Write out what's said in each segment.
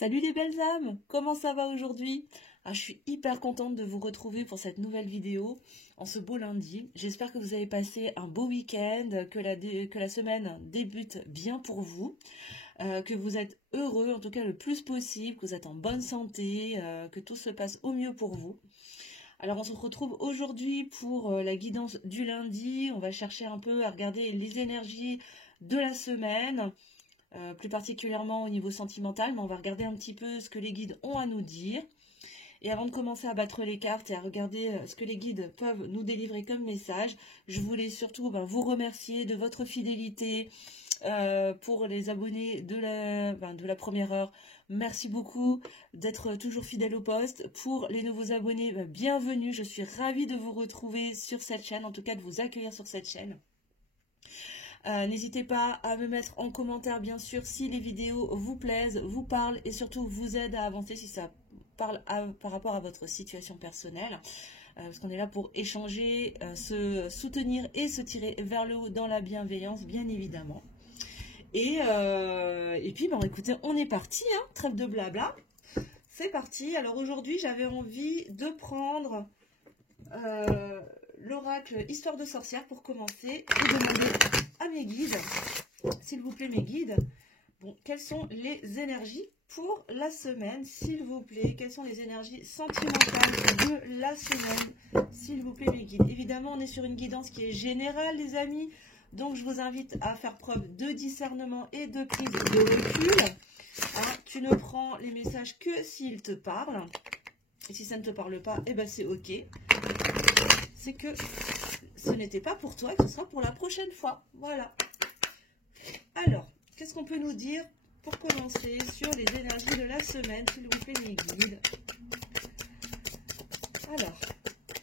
Salut les belles âmes, comment ça va aujourd'hui? Je suis hyper contente de vous retrouver pour cette nouvelle vidéo en ce beau lundi. J'espère que vous avez passé un beau week-end, que la semaine débute bien pour vous, que vous êtes heureux, en tout cas le plus possible, que vous êtes en bonne santé, que tout se passe au mieux pour vous. Alors on se retrouve aujourd'hui pour la guidance du lundi. On va chercher un peu à regarder les énergies de la semaine. Plus particulièrement au niveau sentimental, mais on va regarder un petit peu ce que les guides ont à nous dire. Et avant de commencer à battre les cartes et à regarder ce que les guides peuvent nous délivrer comme message, je voulais surtout vous remercier de votre fidélité pour les abonnés de la première heure. Merci beaucoup d'être toujours fidèles au poste. Pour les nouveaux abonnés, bienvenue. Je suis ravie de vous retrouver sur cette chaîne, en tout cas de vous accueillir sur cette chaîne. N'hésitez pas à me mettre en commentaire bien sûr si les vidéos vous plaisent, vous parlent et surtout vous aident à avancer si ça parle par rapport à votre situation personnelle. Parce qu'on est là pour échanger, se soutenir et se tirer vers le haut dans la bienveillance bien évidemment. Et puis écoutez, on est parti, hein, trêve de blabla. C'est parti. Alors aujourd'hui j'avais envie de prendre l'oracle Histoire de sorcière pour commencer et demander à mes guides, s'il vous plaît mes guides, quelles sont les énergies pour la semaine, s'il vous plaît, quelles sont les énergies sentimentales de la semaine, s'il vous plaît mes guides. Évidemment on est sur une guidance qui est générale les amis, donc je vous invite à faire preuve de discernement et de prise de recul. Tu ne prends les messages que s'ils te parlent, et si ça ne te parle pas, c'est ok. C'est que ce n'était pas pour toi et que ce sera pour la prochaine fois. Voilà. Alors, qu'est-ce qu'on peut nous dire pour commencer sur les énergies de la semaine, s'il vous plaît, mes guides? Alors,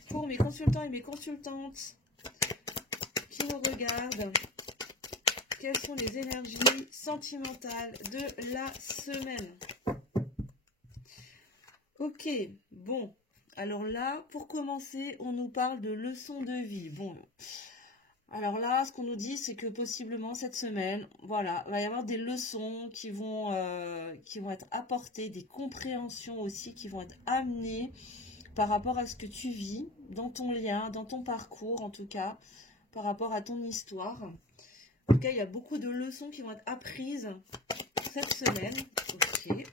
pour mes consultants et mes consultantes qui nous regardent, quelles sont les énergies sentimentales de la semaine? Ok, bon. Alors là, pour commencer, on nous parle de leçons de vie. Bon, alors là, ce qu'on nous dit, c'est que possiblement cette semaine, voilà, il va y avoir des leçons qui vont être apportées, des compréhensions aussi qui vont être amenées par rapport à ce que tu vis dans ton lien, dans ton parcours en tout cas, par rapport à ton histoire. En tout cas, il y a beaucoup de leçons qui vont être apprises cette semaine. Ok.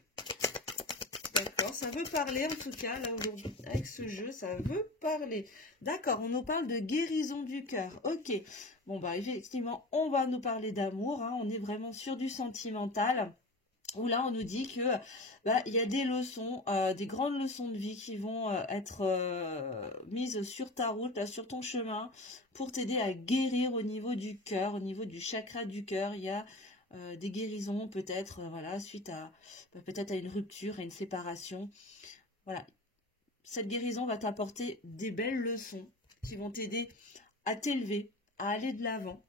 D'accord, ça veut parler en tout cas, là aujourd'hui, avec ce jeu, ça veut parler. D'accord, on nous parle de guérison du cœur. Ok, bon effectivement, on va nous parler d'amour, hein, on est vraiment sur du sentimental. Où là, on nous dit que il y a des leçons, des grandes leçons de vie qui vont être mises sur ta route, là, sur ton chemin, pour t'aider à guérir au niveau du cœur, au niveau du chakra du cœur. Il y a des guérisons peut-être suite à peut-être à une rupture, à une séparation. Voilà, cette guérison va t'apporter des belles leçons qui vont t'aider à t'élever, à aller de l'avant.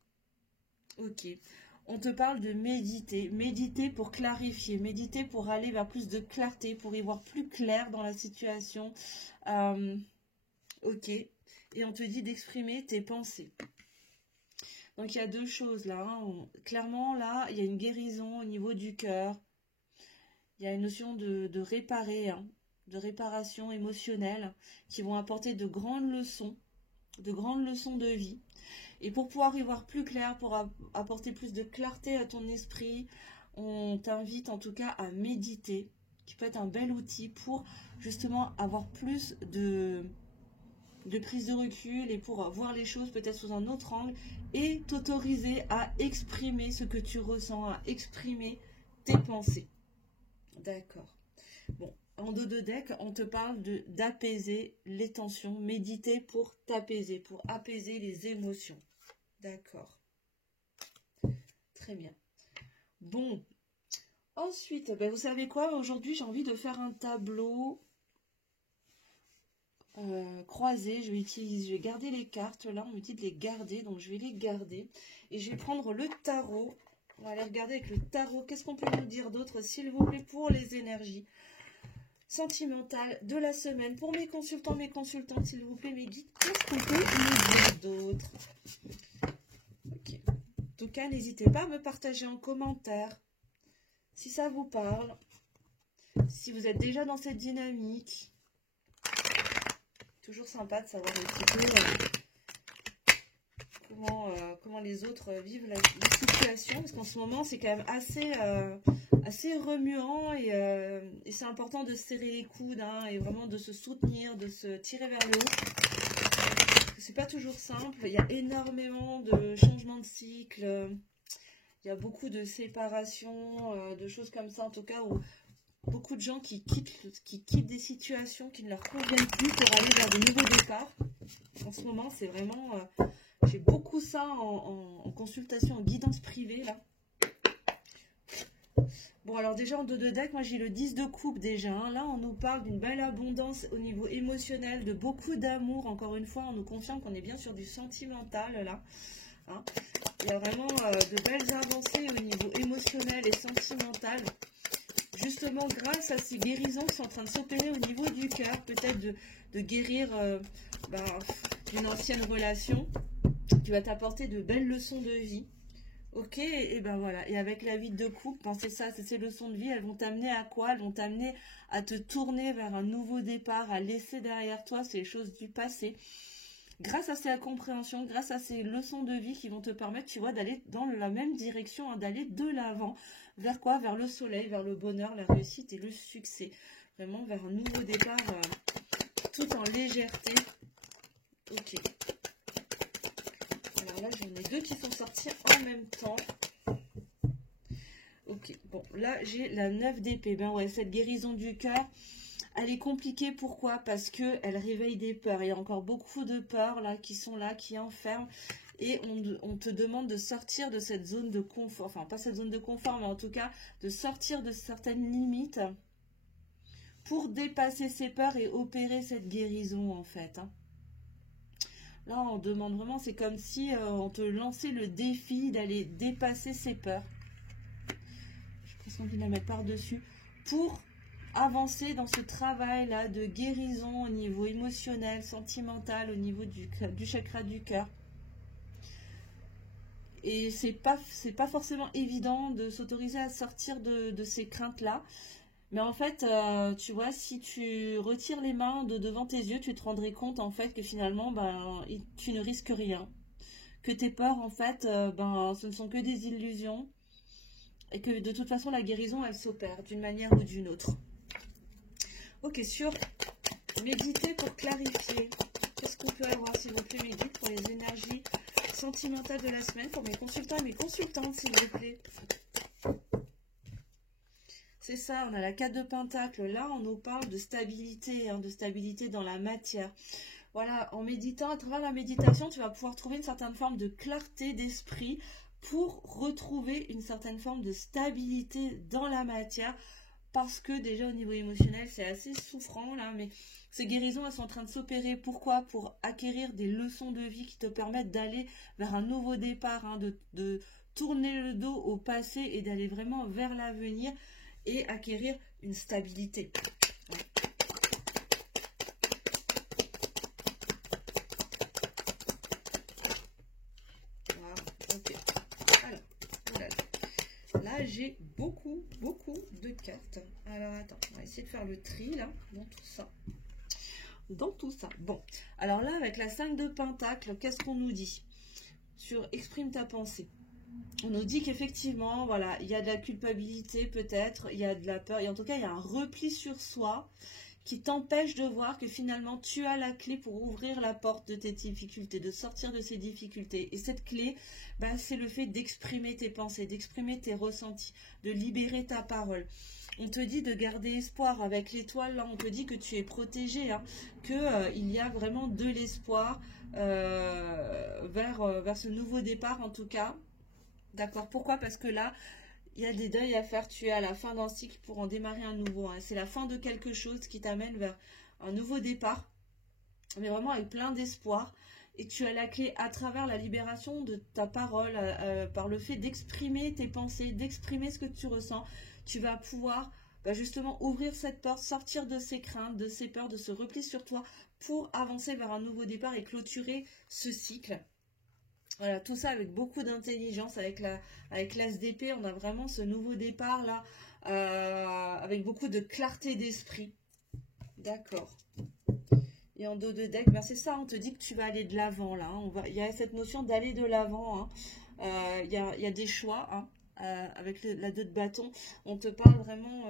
Ok, on te parle de méditer, méditer pour clarifier, méditer pour aller vers plus de clarté, pour y voir plus clair dans la situation. Ok, et on te dit d'exprimer tes pensées. Donc il y a deux choses là, hein. Clairement là, il y a une guérison au niveau du cœur. Il y a une notion de réparer, hein, de réparation émotionnelle qui vont apporter de grandes leçons de vie. Et pour pouvoir y voir plus clair, pour apporter plus de clarté à ton esprit, on t'invite en tout cas à méditer, qui peut être un bel outil pour justement avoir plus de prise de recul et pour voir les choses peut-être sous un autre angle et t'autoriser à exprimer ce que tu ressens, à exprimer tes pensées. D'accord. Bon, en dos de deck, on te parle d'apaiser les tensions, méditer pour t'apaiser, pour apaiser les émotions. D'accord. Très bien. Bon. Ensuite, vous savez quoi? Aujourd'hui, j'ai envie de faire un tableau croisé. Je vais garder les cartes. Là, on me dit de les garder, donc je vais les garder. Et je vais prendre le tarot. On va aller regarder avec le tarot. Qu'est-ce qu'on peut nous dire d'autre, s'il vous plaît, pour les énergies sentimentales de la semaine? Pour mes consultants, mes consultantes, s'il vous plaît, mes guides, qu'est-ce qu'on peut nous dire d'autre? Ok. En tout cas, n'hésitez pas à me partager en commentaire si ça vous parle. Si vous êtes déjà dans cette dynamique, toujours sympa de savoir un petit peu comment les autres vivent la situation. Parce qu'en ce moment, c'est quand même assez remuant et c'est important de serrer les coudes hein, et vraiment de se soutenir, de se tirer vers le haut. C'est pas toujours simple. Il y a énormément de changements de cycle. Il y a beaucoup de séparations, de choses comme ça, en tout cas, où beaucoup de gens qui quittent des situations qui ne leur conviennent plus pour aller vers de nouveaux départs. En ce moment, c'est vraiment... j'ai beaucoup ça en consultation, en guidance privée, là. Bon, alors déjà, en dos de deck, moi, j'ai le 10 de coupe déjà. Hein. Là, on nous parle d'une belle abondance au niveau émotionnel, de beaucoup d'amour. Encore une fois, on nous confirme qu'on est bien sur du sentimental, là. Hein. Il y a vraiment de belles avancées au niveau émotionnel et sentimental. Justement, grâce à ces guérisons qui sont en train de s'opérer au niveau du cœur, peut-être de guérir d'une ancienne relation, qui va t'apporter de belles leçons de vie. Ok, et ben voilà. Et avec la vie de couple, c'est ça, c'est ces leçons de vie, elles vont t'amener à quoi? Elles vont t'amener à te tourner vers un nouveau départ, à laisser derrière toi ces choses du passé. Grâce à ces compréhensions, grâce à ces leçons de vie qui vont te permettre, tu vois, d'aller dans la même direction, hein, d'aller de l'avant. Vers quoi? Vers le soleil, vers le bonheur, la réussite et le succès. Vraiment vers un nouveau départ, tout en légèreté. Ok. Alors là, j'en ai deux qui sont sortis en même temps. Ok, bon, là, j'ai la 9 d'épée. Ben ouais, cette guérison du cœur, elle est compliquée. Pourquoi? Parce qu'elle réveille des peurs. Il y a encore beaucoup de peurs là, qui enferment. Et on te demande de sortir de cette zone de confort. Enfin, pas cette zone de confort, mais en tout cas, de sortir de certaines limites pour dépasser ces peurs et opérer cette guérison, en fait. Hein. Là, on demande vraiment, c'est comme si on te lançait le défi d'aller dépasser ces peurs. J'ai l'impression qu'il la met par-dessus. Pour avancer dans ce travail-là de guérison au niveau émotionnel, sentimental, au niveau du chakra du cœur. Et c'est pas forcément évident de s'autoriser à sortir de ces craintes-là. Mais en fait, tu vois, si tu retires les mains de devant tes yeux, tu te rendrais compte en fait que finalement, tu ne risques rien. Que tes peurs, en fait, ce ne sont que des illusions. Et que de toute façon, la guérison, elle s'opère d'une manière ou d'une autre. Ok, sur méditer pour clarifier. Qu'est-ce qu'on peut avoir, s'il vous plaît, médite pour les énergies sentimentales de la semaine, pour mes consultants et mes consultantes, s'il vous plaît. C'est ça, on a la 4 de Pentacle. Là, on nous parle de stabilité, hein, de stabilité dans la matière. Voilà, en méditant, à travers la méditation, tu vas pouvoir trouver une certaine forme de clarté d'esprit pour retrouver une certaine forme de stabilité dans la matière. Parce que déjà au niveau émotionnel, c'est assez souffrant là, mais ces guérisons, elles sont en train de s'opérer. Pourquoi? Pour acquérir des leçons de vie qui te permettent d'aller vers un nouveau départ, hein, de tourner le dos au passé et d'aller vraiment vers l'avenir et acquérir une stabilité. Voilà, ok. Alors, voilà. Là, j'ai beaucoup de cartes. Alors, attends, on va essayer de faire le tri, là, dans tout ça. Bon, alors là, avec la 5 de Pentacle, qu'est-ce qu'on nous dit? Sur exprime ta pensée. On nous dit qu'effectivement, voilà, il y a de la culpabilité peut-être, il y a de la peur, et en tout cas, il y a un repli sur soi qui t'empêche de voir que finalement, tu as la clé pour ouvrir la porte de tes difficultés, de sortir de ces difficultés. Et cette clé, c'est le fait d'exprimer tes pensées, d'exprimer tes ressentis, de libérer ta parole. On te dit de garder espoir avec l'étoile, là, on te dit que tu es protégé, hein, qu'il y a vraiment de l'espoir vers ce nouveau départ, en tout cas. D'accord, pourquoi? Parce que là, il y a des deuils à faire. Tu es à la fin d'un cycle pour en démarrer un nouveau. Hein. C'est la fin de quelque chose qui t'amène vers un nouveau départ, mais vraiment avec plein d'espoir. Et tu as la clé à travers la libération de ta parole, par le fait d'exprimer tes pensées, d'exprimer ce que tu ressens. Tu vas pouvoir justement ouvrir cette porte, sortir de ces craintes, de ces peurs, de ce repli sur toi pour avancer vers un nouveau départ et clôturer ce cycle. Voilà, tout ça avec beaucoup d'intelligence, avec l'As d'épée, on a vraiment ce nouveau départ là, avec beaucoup de clarté d'esprit. D'accord. Et en dos de deck, ben c'est ça, on te dit que tu vas aller de l'avant là. Il y a cette notion d'aller de l'avant. Hein. Il y a des choix hein, avec la 2 de bâton. On te parle vraiment.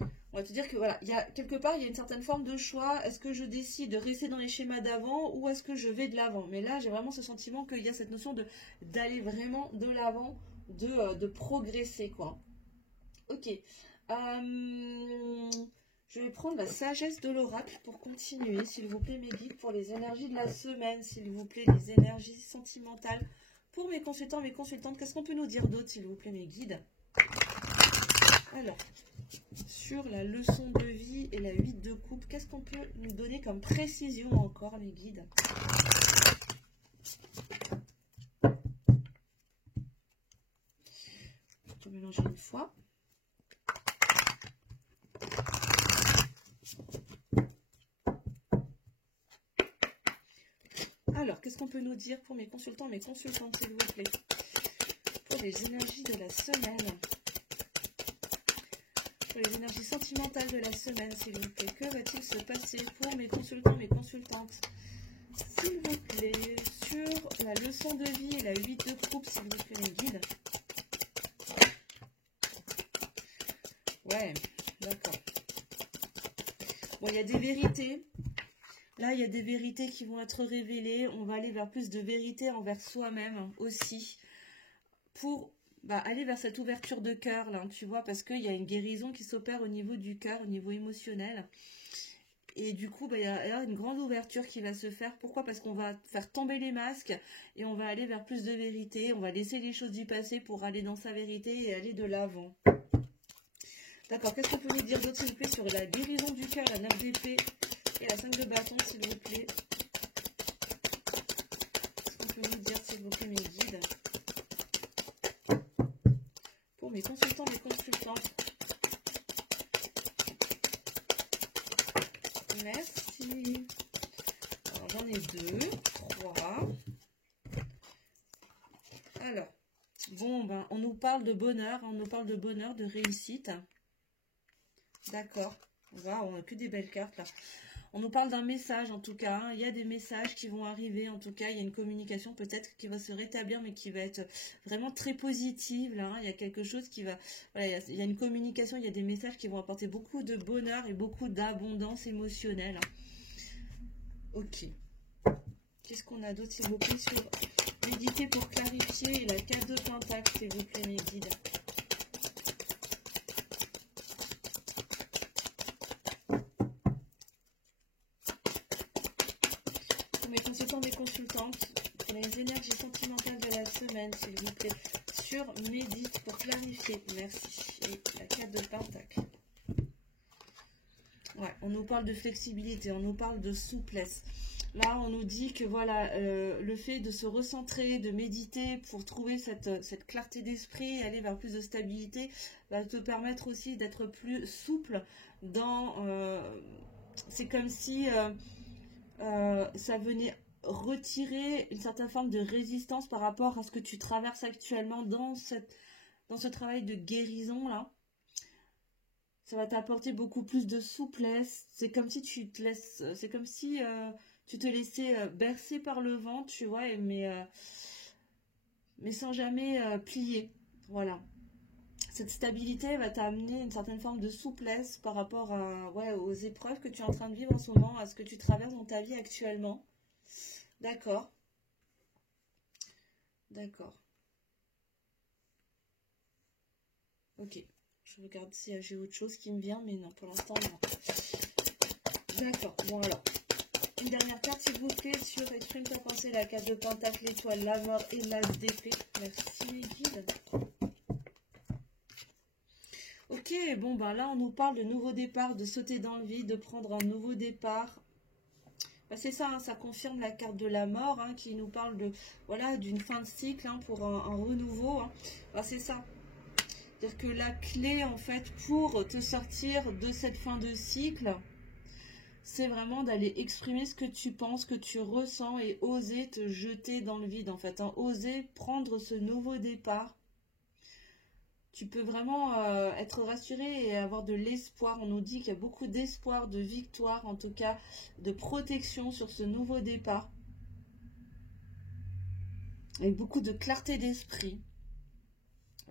On va te dire que voilà, il y a quelque part, il y a une certaine forme de choix. Est-ce que je décide de rester dans les schémas d'avant ou est-ce que je vais de l'avant? Mais là, j'ai vraiment ce sentiment qu'il y a cette notion d'aller vraiment de l'avant, de progresser quoi. Ok. Je vais prendre la sagesse de l'oracle pour continuer, s'il vous plaît, mes guides, pour les énergies de la semaine, s'il vous plaît, les énergies sentimentales. Pour mes consultants, mes consultantes, qu'est-ce qu'on peut nous dire d'autre, s'il vous plaît, mes guides? Alors, sur la leçon de vie et la 8 de coupe, qu'est-ce qu'on peut nous donner comme précision encore, mes guides? Je peux mélanger une fois. Alors, qu'est-ce qu'on peut nous dire pour mes consultants, mes consultantes, s'il vous plaît? Pour les énergies de la semaine. Pour les énergies sentimentales de la semaine, s'il vous plaît. Que va-t-il se passer pour mes consultants, mes consultantes? S'il vous plaît, sur la leçon de vie et la 8 de coupe, s'il vous plaît, mes guides. Ouais, d'accord. Bon, il y a des vérités. Là, il y a des vérités qui vont être révélées. On va aller vers plus de vérité envers soi-même aussi. Pour aller vers cette ouverture de cœur, là, tu vois, parce qu'il y a une guérison qui s'opère au niveau du cœur, au niveau émotionnel. Et du coup, il y a une grande ouverture qui va se faire. Pourquoi? Parce qu'on va faire tomber les masques et on va aller vers plus de vérité. On va laisser les choses du passé pour aller dans sa vérité et aller de l'avant. D'accord, qu'est-ce qu'on peut nous dire d'autre, s'il vous plaît, sur la guérison du cœur, la 9 d'épée et la 5 de bâton, s'il vous plaît? Qu'est-ce qu'on peut nous dire, s'il vous plaît, mes guides? Pour mes consultants, mes consultantes. Merci. J'en ai 2, 3. Alors, bon, on nous parle de bonheur, on nous parle de bonheur, de réussite. D'accord. Waouh, on n'a que des belles cartes là. On nous parle d'un message en tout cas. Hein. Il y a des messages qui vont arriver. En tout cas, il y a une communication peut-être qui va se rétablir, mais qui va être vraiment très positive. Là, hein. Il y a quelque chose qui va... Voilà, il y a une communication, il y a des messages qui vont apporter beaucoup de bonheur et beaucoup d'abondance émotionnelle. Hein. Ok. Qu'est-ce qu'on a d'autre, s'il vous plaît, sur méditer pour clarifier et la 4 de pentacle, s'il vous plaît, mes guides? Pour mes consultants, mes consultantes, pour les énergies sentimentales de la semaine, s'il vous plaît, sur médite pour clarifier. Merci. Et la 4 de pentacle. Ouais, on nous parle de flexibilité, on nous parle de souplesse. Là, on nous dit que voilà, le fait de se recentrer, de méditer pour trouver cette clarté d'esprit et aller vers plus de stabilité va te permettre aussi d'être plus souple dans... c'est comme si ça venait retirer une certaine forme de résistance par rapport à ce que tu traverses actuellement dans ce travail de guérison là. Ça va t'apporter beaucoup plus de souplesse. C'est comme si tu te laisses, c'est comme si tu te laissais bercer par le vent, tu vois, mais sans jamais plier. Voilà. Cette stabilité va t'amener une certaine forme de souplesse par rapport aux épreuves que tu es en train de vivre en ce moment, à ce que tu traverses dans ta vie actuellement. D'accord. D'accord. Ok. Je regarde si j'ai autre chose qui me vient, mais non, pour l'instant, non. D'accord. Bon, alors. Une dernière carte, s'il vous plaît, sur Exprime ta pensée, la 4 de pentacle, l'étoile, la mort et l'as d'épée. Merci, mes guides. Ok, bon, là, on nous parle de nouveau départ, de sauter dans le vide, de prendre un nouveau départ. C'est ça, hein, ça confirme la carte de la mort, hein, qui nous parle de, voilà, d'une fin de cycle, hein, pour un renouveau. Hein. C'est ça. C'est-à-dire que la clé, en fait, pour te sortir de cette fin de cycle, c'est vraiment d'aller exprimer ce que tu penses, que tu ressens et oser te jeter dans le vide, en fait. Hein. Oser prendre ce nouveau départ. tu peux vraiment être rassuré et avoir de l'espoir. On nous dit qu'il y a beaucoup d'espoir, de victoire, en tout cas, de protection sur ce nouveau départ. Avec beaucoup de clarté d'esprit.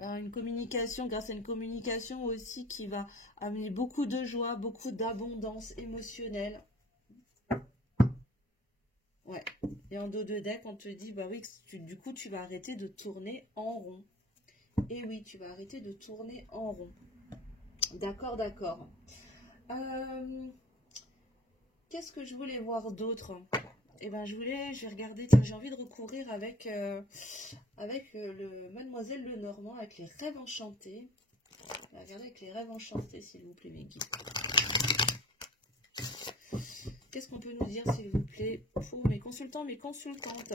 Une communication, grâce à une communication aussi qui va amener beaucoup de joie, beaucoup d'abondance émotionnelle. Ouais. Et en dos de deck, on te dit, bah oui, du coup, tu vas arrêter de tourner en rond. Et oui, tu vas arrêter de tourner en rond. D'accord, d'accord. Qu'est-ce que je voulais voir d'autre? Eh ben, je vais regarder, j'ai envie de recourir avec le Mademoiselle Lenormand, avec les rêves enchantés. On va regarder avec les rêves enchantés, s'il vous plaît, mes guides. Qu'est-ce qu'on peut nous dire, s'il vous plaît, pour mes consultants, mes consultantes?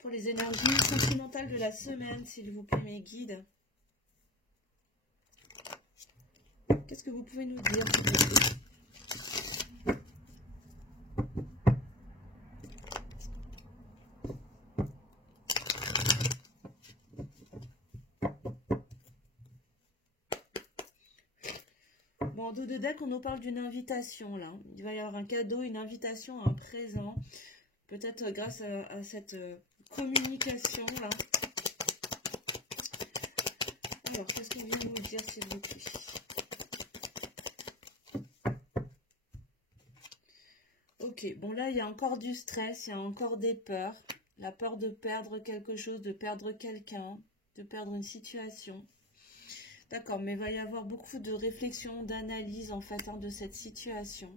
Pour les énergies sentimentales de la semaine, s'il vous plaît, mes guides. Qu'est-ce que vous pouvez nous dire, s'il vous plaît? Bon, en dos de deck, on nous parle d'une invitation, là. Il va y avoir un cadeau, une invitation, un présent. Peut-être grâce à cette communication, là. Alors, qu'est-ce qu'on vient nous dire, s'il vous plaît? Ok, bon là, il y a encore du stress, il y a encore des peurs. La peur de perdre quelque chose, de perdre quelqu'un, de perdre une situation. D'accord, mais il va y avoir beaucoup de réflexion, d'analyse, en fait, de cette situation.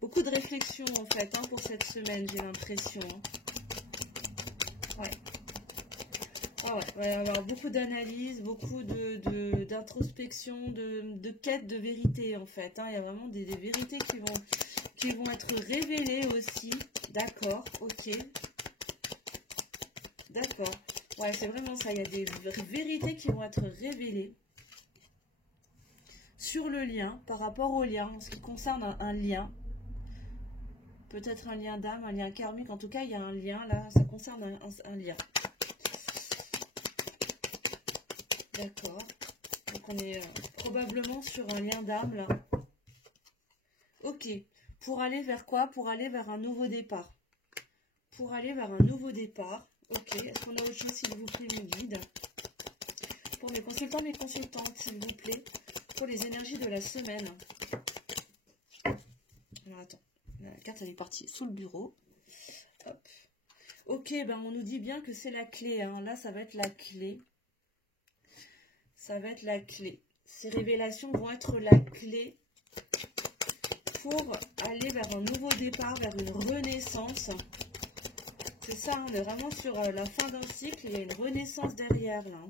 Beaucoup de réflexion, en fait, pour cette semaine, j'ai l'impression. Ouais. Ah ouais, il va y avoir beaucoup d'analyse, beaucoup d'introspection, de quête de vérité, en fait. Il y a vraiment des vérités qui vont être révélées aussi. D'accord, ok. D'accord. Ouais, c'est vraiment ça. Il y a des vérités qui vont être révélées sur le lien, par rapport au lien, en ce qui concerne un lien. Peut-être un lien d'âme, un lien karmique. En tout cas, il y a un lien, là, ça concerne un lien. D'accord. Donc, on est probablement sur un lien d'âme, là. Ok. Pour aller vers quoi? Pour aller vers un nouveau départ. Pour aller vers un nouveau départ. Ok. Est-ce qu'on a autre chose, s'il vous plaît, mes guides? Pour mes consultants, mes consultantes, s'il vous plaît. Pour les énergies de la semaine. Alors, attends. La carte, elle est partie sous le bureau. Hop. Ok, ben on nous dit bien que c'est la clé. Là, ça va être la clé. Ça va être la clé. Ces révélations vont être la clé pour aller vers un nouveau départ, vers une renaissance. C'est ça, on est vraiment sur la fin d'un cycle. Il y a une renaissance derrière, là.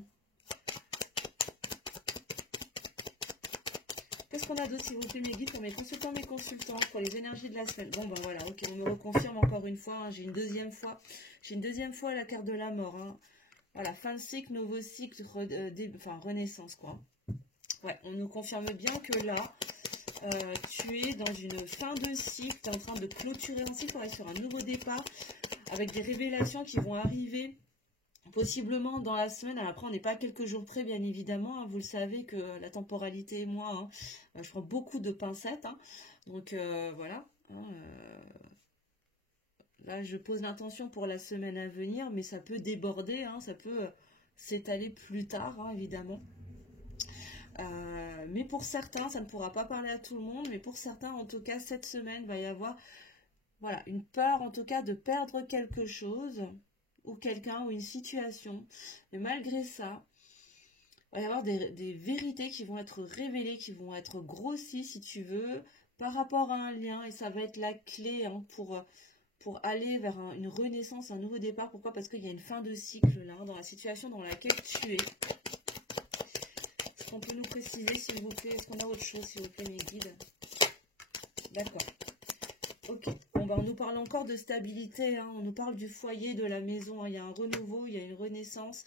Qu'est-ce qu'on a d'autre, s'il vous plaît, mes guides, pour mes consultants, mes consultants, pour les énergies de la semaine? Bon, ben voilà, ok, on me reconfirme encore une fois. J'ai une deuxième fois. J'ai une deuxième fois la carte de la mort. Voilà, fin de cycle, nouveau cycle, enfin, renaissance, quoi. Ouais, on nous confirme bien que là, tu es dans une fin de cycle, tu es en train de clôturer un cycle pour aller sur un nouveau départ, avec des révélations qui vont arriver possiblement dans la semaine. Alors après, on n'est pas à quelques jours près, bien évidemment. Vous le savez que la temporalité et moi, je prends beaucoup de pincettes. Donc voilà. Là, je pose l'intention pour la semaine à venir, mais ça peut déborder, ça peut s'étaler plus tard, évidemment. Mais pour certains, ça ne pourra pas parler à tout le monde, mais pour certains, en tout cas, cette semaine, il va y avoir une peur, en tout cas, de perdre quelque chose, ou quelqu'un, ou une situation. Mais malgré ça, il va y avoir des vérités qui vont être révélées, qui vont être grossies, si tu veux, par rapport à un lien, et ça va être la clé pour aller vers une renaissance, un nouveau départ. Pourquoi? Parce qu'il y a une fin de cycle, là, dans la situation dans laquelle tu es. Est-ce qu'on peut nous préciser, s'il vous plaît? Est-ce qu'on a autre chose, s'il vous plaît, mes guides? D'accord. Ok. Bon, ben, on nous parle encore de stabilité. On nous parle du foyer, de la maison. Il y a un renouveau, il y a une renaissance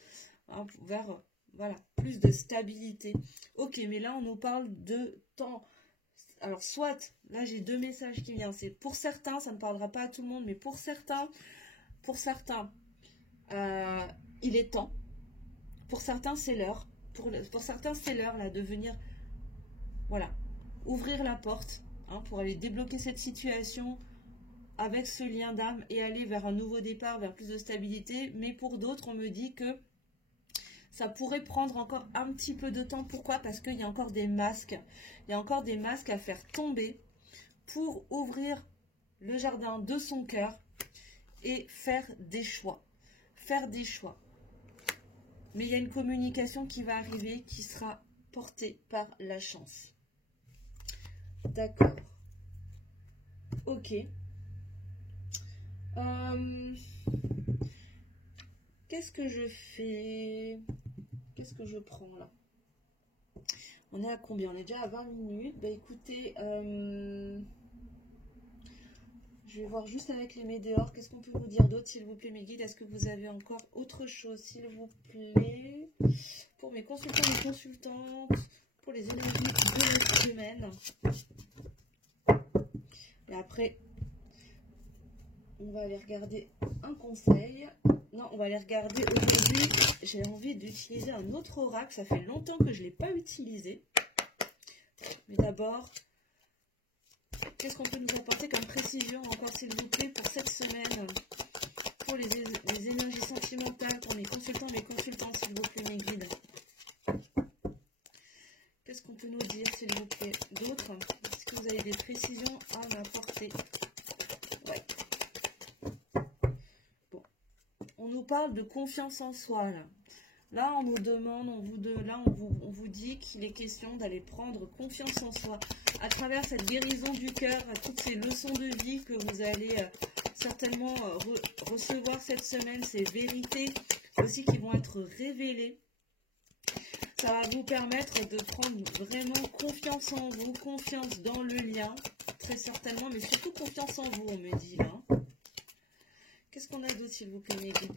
vers, voilà, plus de stabilité. Ok, mais là, on nous parle de temps. Alors, soit, là, j'ai deux messages qui viennent. C'est pour certains, ça ne parlera pas à tout le monde, mais pour certains, il est temps. Pour certains, c'est l'heure. Pour certains, c'est l'heure là de venir, voilà, ouvrir la porte hein, pour aller débloquer cette situation avec ce lien d'âme et aller vers un nouveau départ, vers plus de stabilité. Mais pour d'autres, on me dit que ça pourrait prendre encore un petit peu de temps. Pourquoi? Parce qu'il y a encore des masques. Il y a encore des masques à faire tomber pour ouvrir le jardin de son cœur et faire des choix. Faire des choix. Mais il y a une communication qui va arriver qui sera portée par la chance. D'accord. Ok. Qu'est-ce que je fais? Qu'est-ce que je prends là? On est à combien? On est déjà à 20 minutes. Bah écoutez, je vais voir juste avec les météores. Qu'est-ce qu'on peut vous dire d'autre, s'il vous plaît, mes guides? Est-ce que vous avez encore autre chose, s'il vous plaît? Pour mes consultants et consultantes, pour les énergies de la semaine. Et après, on va aller regarder un conseil. Non, on va aller regarder aujourd'hui. J'ai envie d'utiliser un autre oracle. Ça fait longtemps que je ne l'ai pas utilisé. Mais d'abord, qu'est-ce qu'on peut nous apporter comme précision encore, s'il vous plaît, pour cette semaine? Pour les énergies sentimentales, pour mes consultants, s'il vous plaît, mes guides. Qu'est-ce qu'on peut nous dire, s'il vous plaît? D'autres? Est-ce que vous avez des précisions à m'apporter? Ouais. Bon. On nous parle de confiance en soi, là. Là, on nous demande, on vous dit qu'il est question d'aller prendre confiance en soi à travers cette guérison du cœur, à toutes ces leçons de vie que vous allez certainement recevoir cette semaine, ces vérités aussi qui vont être révélées. Ça va vous permettre de prendre vraiment confiance en vous, confiance dans le lien, très certainement, mais surtout confiance en vous, on me dit là. Qu'est-ce qu'on a d'autre, s'il vous plaît, mes guides?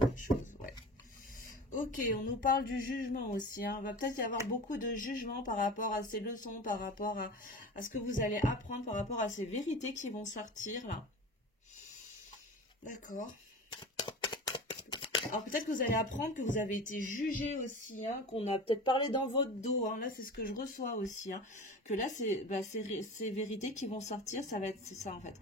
Autre chose, ouais. Ok, on nous parle du jugement aussi. Hein. Il va peut-être y avoir beaucoup de jugement par rapport à ces leçons, par rapport à ce que vous allez apprendre, par rapport à ces vérités qui vont sortir là. D'accord. Alors peut-être que vous allez apprendre que vous avez été jugé aussi, hein, qu'on a peut-être parlé dans votre dos. Hein. Là, c'est ce que je reçois aussi. Hein. Que là, c'est ces vérités qui vont sortir, c'est ça en fait.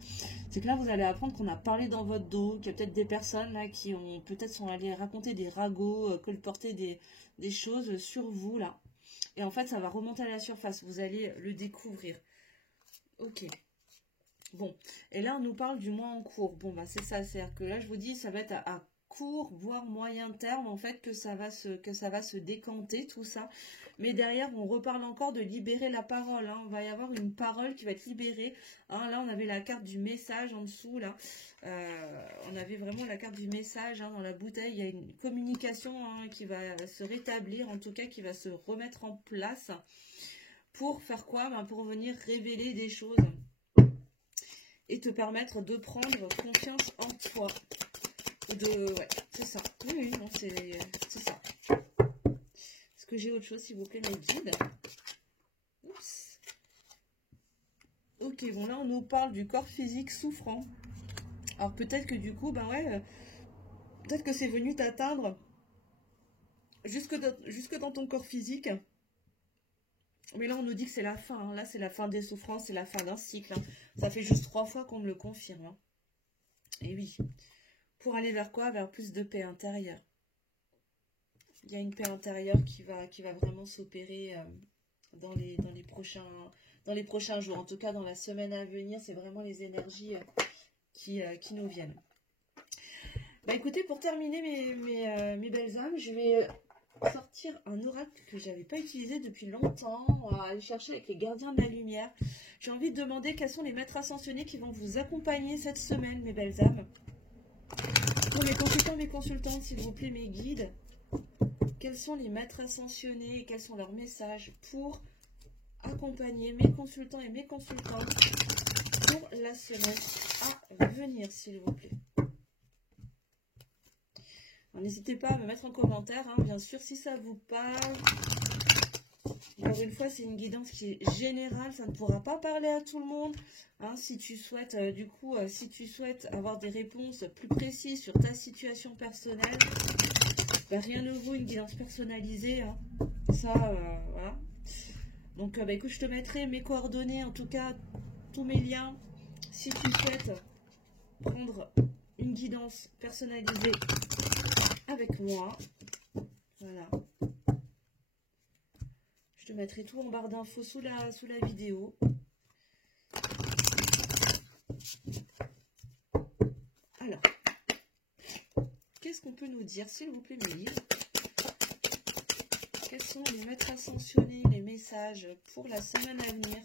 C'est que là, vous allez apprendre qu'on a parlé dans votre dos, qu'il y a peut-être des personnes là qui ont peut-être sont allées raconter des ragots, colporter des choses sur vous là. Et en fait, ça va remonter à la surface. Vous allez le découvrir. Ok. Bon. Et là, on nous parle du mois en cours. Bon, bah c'est ça. C'est-à-dire que là, je vous dis, ça va être à court, voire moyen terme, en fait, que ça va se décanter, tout ça. Mais derrière, on reparle encore de libérer la parole. Hein. On va y avoir une parole qui va être libérée. Hein. Là, on avait la carte du message en dessous, là. On avait vraiment la carte du message hein, dans la bouteille. Il y a une communication hein, qui va se rétablir, en tout cas, qui va se remettre en place. Pour faire quoi? Ben, pour venir révéler des choses. Et te permettre de prendre confiance en toi. Ouais, c'est ça. Oui, non, c'est ça. Est-ce que j'ai autre chose, s'il vous plaît, mes guides? Oups. Ok, bon, là, on nous parle du corps physique souffrant. Alors, peut-être que du coup, ben ouais, peut-être que c'est venu t'atteindre jusque dans ton corps physique. Mais là, on nous dit que c'est la fin. Hein. Là, c'est la fin des souffrances, c'est la fin d'un cycle. Hein. Ça fait juste 3 fois qu'on me le confirme. Hein. Et oui. Pour aller vers quoi? Vers plus de paix intérieure. Il y a une paix intérieure qui va vraiment s'opérer dans les prochains jours. En tout cas, dans la semaine à venir, c'est vraiment les énergies qui nous viennent. Bah écoutez, pour terminer mes belles âmes, je vais sortir un oracle que je n'avais pas utilisé depuis longtemps. On va aller chercher avec les gardiens de la lumière. J'ai envie de demander quels sont les maîtres ascensionnés qui vont vous accompagner cette semaine, mes belles âmes. Pour mes consultants, s'il vous plaît, mes guides, quels sont les maîtres ascensionnés et quels sont leurs messages pour accompagner mes consultants et mes consultantes pour la semaine à venir, s'il vous plaît. N'hésitez pas à me mettre en commentaire, hein, bien sûr, si ça vous parle. Encore une fois, c'est une guidance qui est générale, ça ne pourra pas parler à tout le monde. Hein, si tu souhaites, si tu souhaites avoir des réponses plus précises sur ta situation personnelle, bah, rien ne vaut une guidance personnalisée. Hein. Ça, voilà. Donc, bah, écoute, je te mettrai mes coordonnées, en tout cas, tous mes liens, si tu souhaites prendre une guidance personnalisée avec moi. Voilà. Je te mettrai tout en barre d'infos sous la vidéo. Alors, qu'est-ce qu'on peut nous dire, s'il vous plaît, mes livres? Quels sont les maîtres ascensionnés, les messages pour la semaine à venir,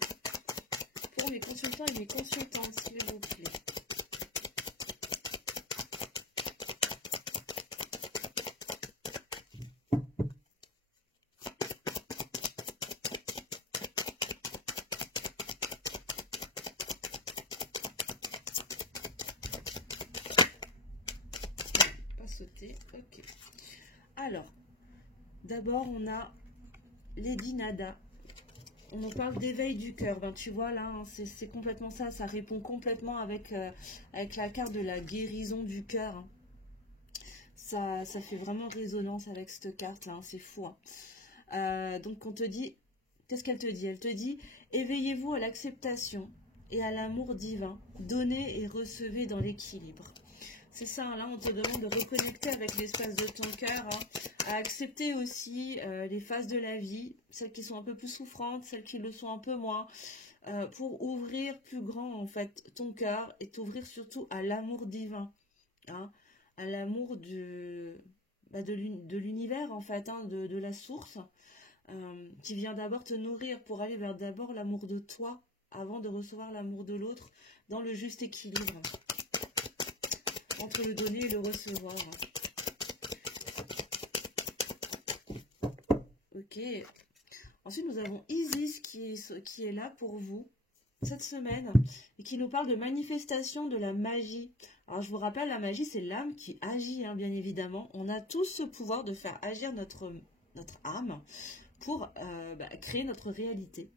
pour mes consultants et mes consultantes, s'il vous plaît? Ok. Alors, d'abord, on a Lady Nada. On nous parle d'éveil du cœur. Ben, tu vois, là, hein, c'est complètement ça. Ça répond complètement avec la carte de la guérison du cœur. Hein. Ça fait vraiment résonance avec cette carte-là. Hein, c'est fou. Hein. Donc, on te dit... Qu'est-ce qu'elle te dit? Elle te dit, éveillez-vous à l'acceptation et à l'amour divin. Donnez et recevez dans l'équilibre. C'est ça, là on te demande de reconnecter avec l'espace de ton cœur, hein, à accepter aussi les phases de la vie, celles qui sont un peu plus souffrantes, celles qui le sont un peu moins, pour ouvrir plus grand en fait ton cœur et t'ouvrir surtout à l'amour divin, hein, à l'amour de l'univers en fait, hein, de la source, qui vient d'abord te nourrir pour aller vers d'abord l'amour de toi avant de recevoir l'amour de l'autre dans le juste équilibre. Entre le donner et le recevoir. Ok. Ensuite, nous avons Isis qui est là pour vous cette semaine et qui nous parle de manifestation de la magie. Alors, je vous rappelle, la magie, c'est l'âme qui agit, hein, bien évidemment. On a tous ce pouvoir de faire agir notre âme pour créer notre réalité.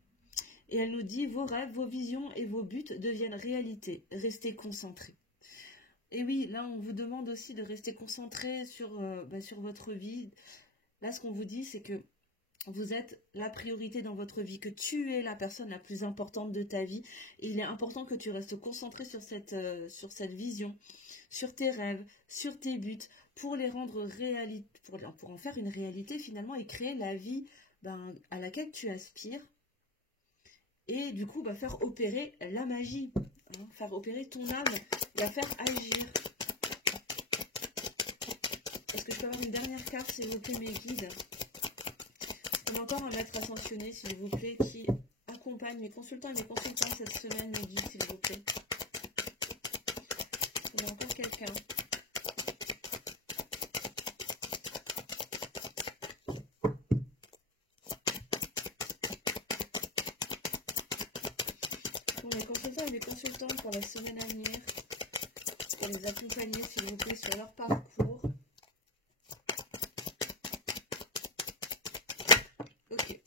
Et elle nous dit, vos rêves, vos visions et vos buts deviennent réalité. Restez concentrés. Et oui, là, on vous demande aussi de rester concentré sur votre vie. Là, ce qu'on vous dit, c'est que vous êtes la priorité dans votre vie, que tu es la personne la plus importante de ta vie. Et il est important que tu restes concentré sur cette vision, sur tes rêves, sur tes buts, pour les rendre réalité, pour en faire une réalité finalement et créer la vie à laquelle tu aspires. Et du coup, faire opérer la magie. Hein, faire opérer ton âme, la faire agir. Est-ce que je peux avoir une dernière carte, s'il vous plaît, mes guides? On a encore un maître ascensionné, s'il vous plaît, qui accompagne mes consultants et mes consultants cette semaine, mes guides, s'il vous plaît. On a encore quelqu'un. Pour mes consultants et mes consultantes pour la semaine à venir, pour les accompagner, s'il vous plaît, sur leur parcours. Ok.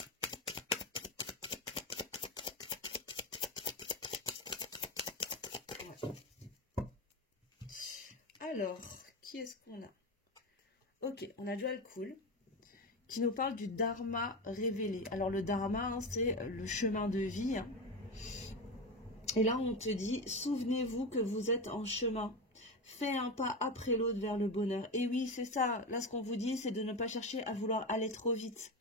Ouais. Alors, qui est-ce qu'on a? Ok, on a Joël Cool, qui nous parle du Dharma révélé. Alors, le Dharma, hein, c'est le chemin de vie. Hein. Et là, on te dit, souvenez-vous que vous êtes en chemin. Fais un pas après l'autre vers le bonheur. Et oui, c'est ça. Là, ce qu'on vous dit, c'est de ne pas chercher à vouloir aller trop vite.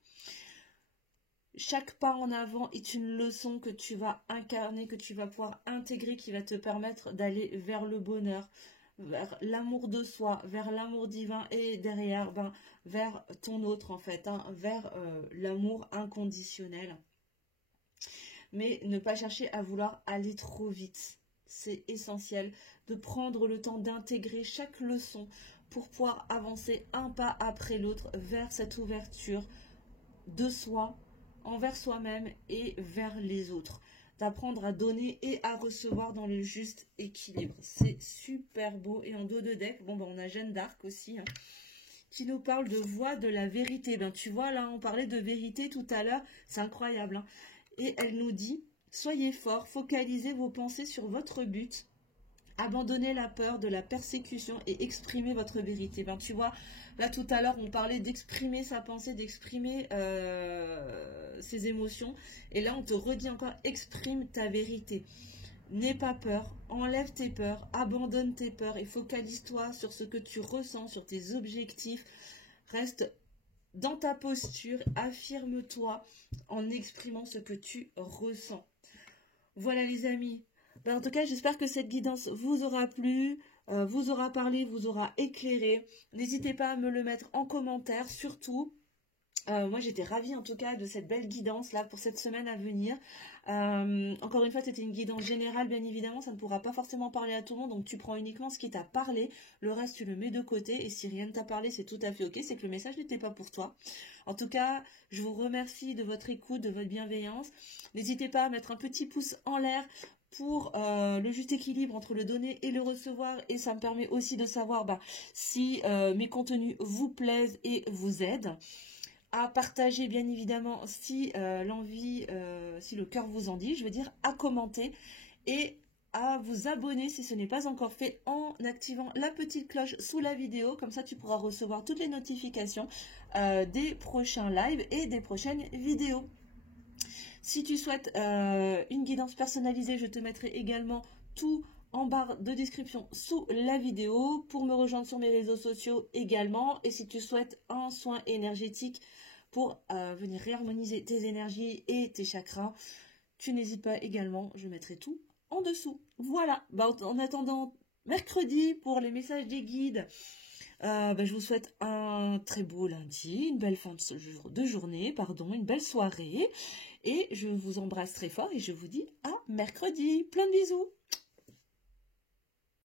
Chaque pas en avant est une leçon que tu vas incarner, que tu vas pouvoir intégrer, qui va te permettre d'aller vers le bonheur, vers l'amour de soi, vers l'amour divin et derrière, vers ton autre en fait, hein, vers l'amour inconditionnel. Mais ne pas chercher à vouloir aller trop vite. C'est essentiel de prendre le temps d'intégrer chaque leçon pour pouvoir avancer un pas après l'autre vers cette ouverture de soi, envers soi-même et vers les autres. D'apprendre à donner et à recevoir dans le juste équilibre. C'est super beau. Et en dos de deck, on a Jeanne d'Arc aussi, hein, qui nous parle de voix de la vérité. Ben, tu vois, là, on parlait de vérité tout à l'heure. C'est incroyable, hein. Et elle nous dit, soyez forts, focalisez vos pensées sur votre but. Abandonnez la peur de la persécution et exprimez votre vérité. Ben, tu vois, là tout à l'heure, on parlait d'exprimer sa pensée, d'exprimer ses émotions. Et là, on te redit encore, exprime ta vérité. N'aie pas peur, enlève tes peurs, abandonne tes peurs et focalise-toi sur ce que tu ressens, sur tes objectifs. Reste dans ta posture, affirme-toi en exprimant ce que tu ressens. Voilà les amis. Ben, en tout cas, j'espère que cette guidance vous aura plu, vous aura parlé, vous aura éclairé. N'hésitez pas à me le mettre en commentaire, surtout. Moi, j'étais ravie en tout cas de cette belle guidance là pour cette semaine à venir. Encore une fois, c'était une guidance générale, bien évidemment. Ça ne pourra pas forcément parler à tout le monde, donc tu prends uniquement ce qui t'a parlé. Le reste, tu le mets de côté. Et si rien ne t'a parlé, c'est tout à fait ok. C'est que le message n'était pas pour toi. En tout cas, je vous remercie de votre écoute, de votre bienveillance. N'hésitez pas à mettre un petit pouce en l'air pour le juste équilibre entre le donner et le recevoir, et ça me permet aussi de savoir si mes contenus vous plaisent et vous aident. À partager bien évidemment si l'envie, si le cœur vous en dit, je veux dire à commenter et à vous abonner si ce n'est pas encore fait en activant la petite cloche sous la vidéo, comme ça tu pourras recevoir toutes les notifications des prochains lives et des prochaines vidéos. Si tu souhaites une guidance personnalisée, je te mettrai également tout en barre de description sous la vidéo pour me rejoindre sur mes réseaux sociaux également. Et si tu souhaites un soin énergétique pour venir réharmoniser tes énergies et tes chakras, tu n'hésites pas également, je mettrai tout en dessous. Voilà, en attendant mercredi pour les messages des guides, je vous souhaite un très beau lundi, une belle fin de journée, une belle soirée. Et je vous embrasse très fort et je vous dis à mercredi. Plein de bisous.